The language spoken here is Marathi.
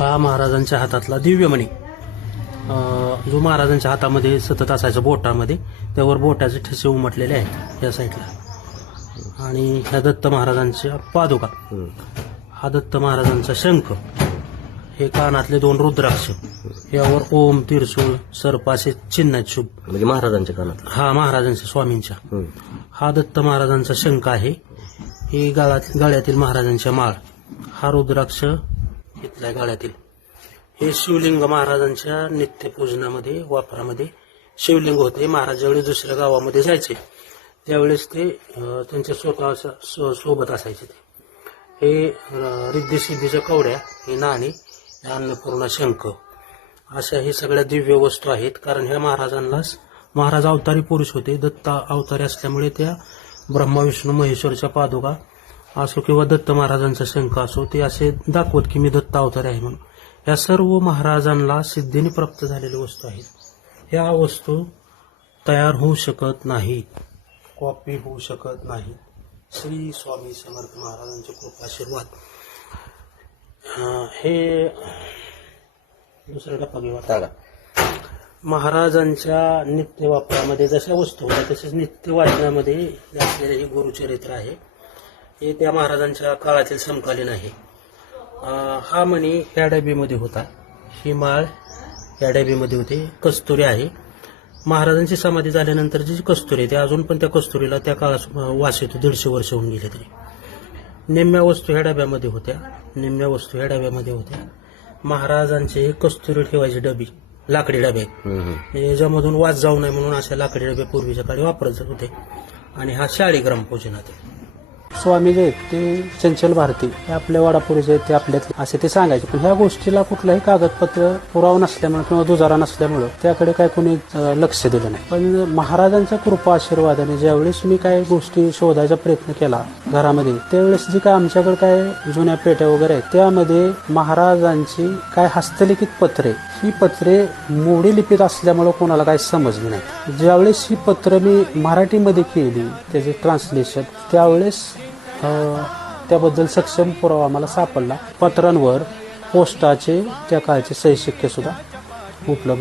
हा महाराजांच्या हातातला दिव्यमणी जो महाराजांच्या हातामध्ये सतत असायचा बोटामध्ये, त्यावर बोटाचे ठसे उमटलेले आहेत या साईडला. आणि ह्या दत्त महाराजांच्या पादुका, हा दत्त महाराजांचा शंख, हे कानातले 2 रुद्राक्ष, यावर ओम, त्रिशूळ, सर्प असे चिन्ह आहेत शुभ. म्हणजे महाराजांच्या कानात. हा महाराजांच्या स्वामींच्या. हा दत्त महाराजांचा शंख आहे. हे गळ्यातील महाराजांच्या माळ, हा रुद्राक्ष इथल्या गळ्यातील. हे शिवलिंग महाराजांच्या नित्यपूजनामध्ये वापरामध्ये शिवलिंग होते. महाराज ज्यावेळेस दुसऱ्या गावामध्ये जायचे त्यावेळेस ते त्यांच्या स्वतः सोबत असायचे. हे रिद्धी-सिद्धीच्या कवड्या, हे नाणी, हे अन्नपूर्णा शंख, अशा हे सगळ्या दिव्य वस्तू आहेत. कारण ह्या महाराजांनाच, महाराज अवतारी पुरुष होते, दत्त अवतारी असल्यामुळे त्या ब्रह्मा विष्णू महेश्वरच्या पादुका असो किंवा दत्त महाराजांचा शंख असो, ते असे दाखवत की मी दत्त अवतारी आहे म्हणून. या सर्व महाराजांना सिद्धीने प्राप्त झालेल्या वस्तू आहेत. ह्या वस्तू तयार होऊ शकत नाहीत, कॉपी होऊ शकत नाही. श्री स्वामी समर्थ महाराजांचे कृपा आशीर्वाद. हे दुसरा टप्पा घेऊ. महाराजांच्या नित्य वापरामध्ये जशा वस्तू होत्या तसेच नित्य वाचनामध्ये असलेले हे गुरुचरित्र आहे. हे त्या महाराजांच्या काळातील समकालीन आहे. हा मणी ह्या डबीमध्ये होता, ही माळ ह्या डबीमध्ये होते. कस्तुरी आहे. महाराजांची समाधी झाल्यानंतर जी कस्तुरी आहे, ते अजून पण त्या कस्तुरीला त्या काळात वास येतो. 150 वर्ष होऊन गेले तरी. निम्म्या वस्तू ह्या डब्यामध्ये होत्या, निम्म्या वस्तू ह्या डब्यामध्ये होत्या. महाराजांचे कस्तुरी ठेवायची डबी, लाकडी डबे, याच्यामधून वास जाऊ नये म्हणून अशा लाकडी डबे पूर्वीच्या काळी वापरत होते. आणि हा शाळीग्राम पूजनात आहे. स्वामी जे आहेत ते चंचल भारती, हे आपल्या वाडापुरी जे आहेत ते आपल्यातले असे ते सांगायचे. पण ह्या गोष्टीला कुठलाही कागदपत्र पुरावा नसल्यामुळे किंवा दुजारा नसल्यामुळं त्याकडे काय कोणी लक्ष दिलं नाही. पण महाराजांच्या कृपा आशीर्वादाने ज्यावेळेस मी काय गोष्टी शोधायचा प्रयत्न केला घरामध्ये, त्यावेळेस जी काय आमच्याकडे काय जुन्या पेट्या वगैरे आहेत त्यामध्ये महाराजांची काय हस्तलिखित पत्रे, ही पत्रे मोडी लिपीत असल्यामुळे कोणाला काही समजली नाही. ज्यावेळेस ही पत्र मी मराठीमध्ये केली, त्याचे ट्रान्सलेशन, त्यावेळेस त्याबद्दल सक्षम पुरावा आम्हाला सापडला. पत्रांवर पोस्टाचे त्या काळचे सही शिक्के सुद्धा उपलब्ध